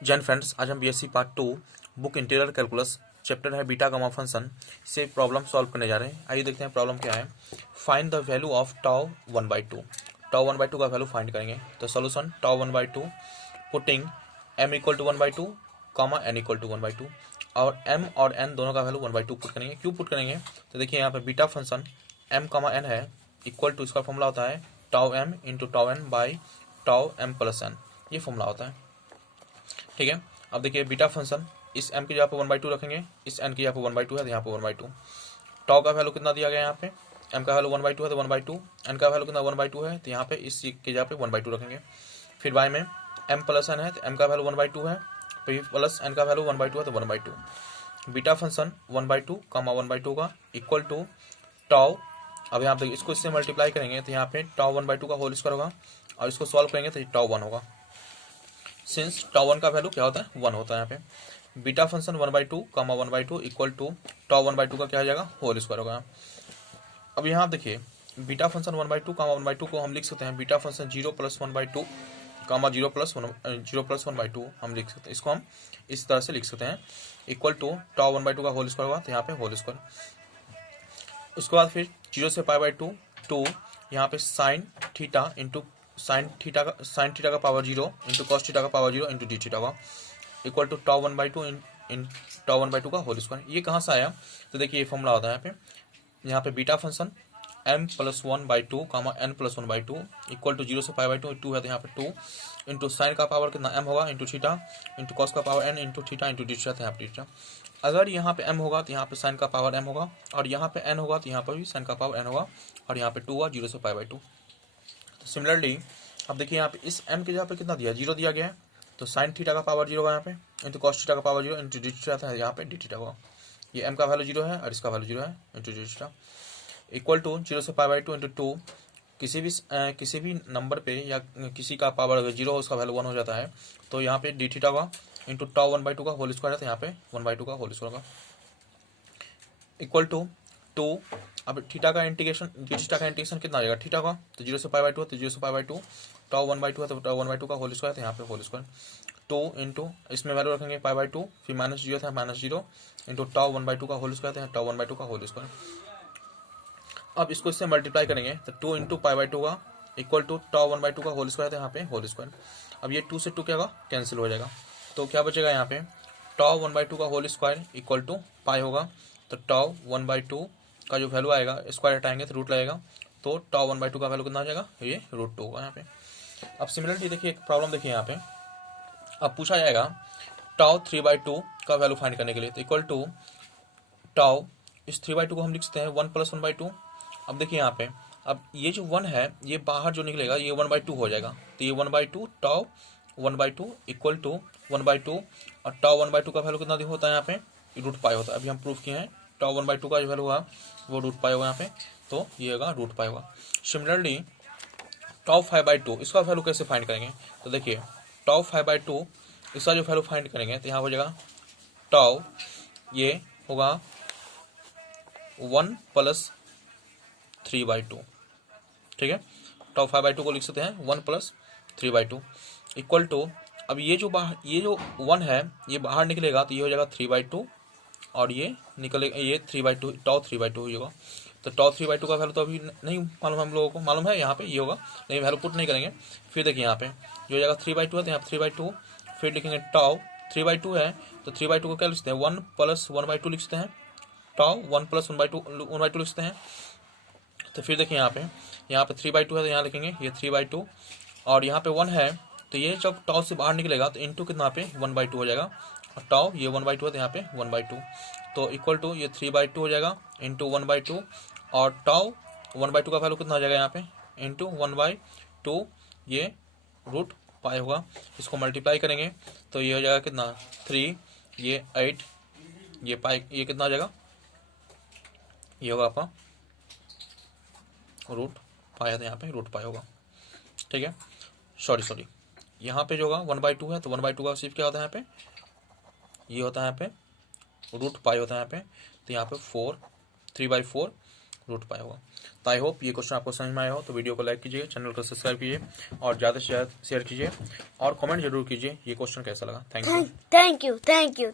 Jain friends, आज हम BSc part 2 book integral calculus chapter है बीटा गामा फंक्शन से प्रॉब्लम सॉल्व करने जा रहे हैं। आइए देखते हैं प्रॉब्लम क्या है। Find the value of tau 1/2। Tau 1/2 का वैल्यू फाइंड करेंगे। तो solution tau 1/2 putting m equal to 1/2 comma n equal to 1/2 और m और n दोनों का वैल्यू 1/2 पुट करेंगे। क्यों पुट करेंगे? तो देखिए यहाँ पे बीटा फंक्शन m कामा n है इक्वल टू, इसका फॉर्मूला होता है tau m into tau n by tau m plus n। ये फॉर्मूला होता है, ठीक है। अब देखिए बीटा फंक्शन इस m की जगह पे 1/2 रखेंगे, इस n की जगह पे 1/2 है तो यहाँ पे 1/2। टाउ का वैल्यू कितना दिया गया है यहाँ पे, m का वैल्यू 1/2 है तो 1/2, n का वैल्यू कितना 1/2 है तो यहाँ पे इस की जगह पे 1/2 रखेंगे। फिर y में m प्लस n है तो m का वैल्यू 1/2 है, फिर प्लस n का वैल्यू 1/2 है तो 1/2। बीटा फंक्शन 1/2 कामा 1/2 का इक्वल टू टाउ। अब यहाँ पे इसको इससे मल्टीप्लाई करेंगे तो यहाँ पे टाउ 1/2 का होल स्क्वायर होगा और इसको सॉल्व करेंगे तो टाउ 1 होगा। सिंस टाउ 1 का वैल्यू क्या होता है 1 होता है। यहाँ पे beta function 1/2 comma 1/2 equal to tau 1/2 का क्या हो जाएगा होल स्क्वायर होगा। अब यहाँ देखिए बीटा फंक्शन 1/2 कामा 1/2 को हम लिख सकते हैं बीटा फंक्शन 0 + 1/2 कामा 0 + 1/2 हम लिख सकते हैं। इसको हम इस तरह से लिख सकते हैं इक्वल टू टाउ 1/2 का होल स्क्वायर होगा तो यहाँ पे होल स्क्वायर। उसके बाद फिर 0 से π/2 टू यहाँ पे sine theta into sine theta का पावर 0 इंटू कॉस थीटा का पावर 0 इंटू डी थीटा का equal to tau 1/2 in tau 1/2 का होल स्क्वायर। ये कहाँ से आया? तो देखिए ये फॉर्मूला होता है यहाँ पे beta function m + 1/2 comma n + 1/2 equal to 0 से π/2 2 है तो यहाँ पे 2 इंटू साइन का पावर कितना m होगा इंटू थीटा इंटू कॉस का power n into theta into D theta तो यहाँ पे थीटा। अगर यहाँ पे m होगा तो यहाँ पे साइन का पावर m होगा और यहाँ पे n होगा तो यहाँ पर भी साइन का पावर n होगा और यहाँ पे 2 हुआ 0 से π/2। तो सिमिलरली अब देखिए यहाँ पे इस m की जगह पे कितना दिया 0 दिया गया है तो साइन थीटा का पावर 0 होगा यहाँ पे इंटू कॉस थीटा का पावर 0 इंटू डी थीटा था यहाँ पे डी थीटा होगा। ये m का वैल्यू 0 है और इसका वैल्यू 0 है into D theta equal to 0 से π/2 इंटू 2। किसी भी नंबर पे या किसी का पावर अगर 0 हो उसका वैल्यू 1 हो जाता है तो यहाँ पे डी थीटा का इंटू टाउ 1/2 का होल स्क्वायर है तो यहाँ पे 1/2 का होल स्क्वायर का इक्वल टू 2। अब थीटा का इंटीग्रेशन डी थीटा का इंटीग्रेशन कितना आ जाएगा थीटा का तो 0 से π/2 है तो 0 से π/2 टाउ 1/2 है तो टाउ 1/2 का होल स्क्वायर तो यहाँ पे होल स्क्वायर 2 इंटू इसमें वैल्यू रखेंगे π/2 फिर -0 था -0 इंटू टाउ 1/2 का होल स्क्वायर तो यहाँ टाउ 1/2 का होल स्क्वायर। अब इसको इससे मल्टीप्लाई करेंगे तो 2 इंटू π/2 का इक्वल टू टाउ 1/2 का होल स्क्वायर है यहाँ पे होल स्क्वायर। अब ये 2 से 2 क्या होगा कैंसिल हो जाएगा तो क्या बचेगा यहाँ पे टाउ 1/2 का होल स्क्वायर इक्वल टू पाई होगा। तो टाउ 1/2 का जो वैल्यू आएगा स्क्वायर हटाएंगे तो रूट लगेगा तो टाउ 1/2 का वैल्यू कितना हो जाएगा ये √2 होगा यहाँ पे। अब सिमिलरली देखिए एक प्रॉब्लम देखिए यहाँ पे अब पूछा जाएगा टाउ 3/2 का वैल्यू फाइंड करने के लिए तो इक्वल टू टाउ इस 3/2 को हम लिख सकते हैं 1 + 1/2। अब देखिए यहाँ पे अब ये जो 1 है ये बाहर जो निकलेगा ये 1/2 हो जाएगा तो ये 1/2 टाउ 1/2 इक्वल टू 1/2 और टाउ 1/2 का वैल्यू कितना होता है यहाँ पे √π होता है। अभी हम प्रूफ किए हैं टाउ 1/2 का जो वैल्यू होगा वो √π होगा यहाँ पे तो ये होगा √π होगा। सिमिलरली टाउ 5/2 इसका वैल्यू कैसे फाइंड करेंगे तो देखिए टाउ 5/2 इसका जो वैल्यू फाइंड करेंगे तो यहाँ हो जाएगा टाउ ये होगा 1 + 3/2, ठीक है। टाउ 5/2 को लिख सकते हैं 1 + 3/2 इक्वल टू अब ये जो 1 है ये बाहर निकलेगा तो ये हो जाएगा 3/2 और ये निकलेगा ये 3/2 टाउ 3/2 होगा। तो टाउ 3/2 का वैल्यू तो अभी नहीं मालूम हम लोगों को, मालूम है यहाँ पे ये होगा नहीं वैल्यू पुट नहीं करेंगे। फिर देखिए यहाँ पे जो हो जाएगा 3/2 है तो यहाँ पे 3/2 फिर लिखेंगे टाउ 3/2 है तो 3/2 को क्या लिखते हैं 1 + 1/2 लिखते हैं टाउ 1 + 1/2 लिखते हैं। तो फिर देखिए यहाँ पे 3/2 है तो यहाँ लिखेंगे ये 3/2 और यहाँ पे 1 है तो ये जब टाउ से बाहर निकलेगा तो इंटू कितना पे 1/2 हो जाएगा और टाउ ये 1/2 है तो यहाँ पे 1/2 तो इक्वल टू ये 3/2 हो जाएगा इंटू 1/2 और टाउ 1/2 का वैल्यू कितना हो जाएगा यहाँ पे इंटू 1/2 ये √π होगा। इसको मल्टीप्लाई करेंगे तो ये हो जाएगा कितना 3 ये 8 ये पाई ये कितना हो जाएगा ये होगा आपका √π है तो यहाँ पे √π होगा, ठीक है। सॉरी यहाँ पे जो होगा 1/2 है तो 1/2 का सिर्फ क्या होता है यहाँ पे ये होता है यहाँ पे √π होता है यहाँ पे तो यहाँ पे 4 3/4 रूट पाई होगा। तो आई होप ये क्वेश्चन आपको समझ में आया हो। तो वीडियो को लाइक कीजिए, चैनल को सब्सक्राइब कीजिए और ज़्यादा से ज़्यादा शेयर कीजिए और कमेंट जरूर कीजिए ये क्वेश्चन कैसा लगा। Thank you. Thank you.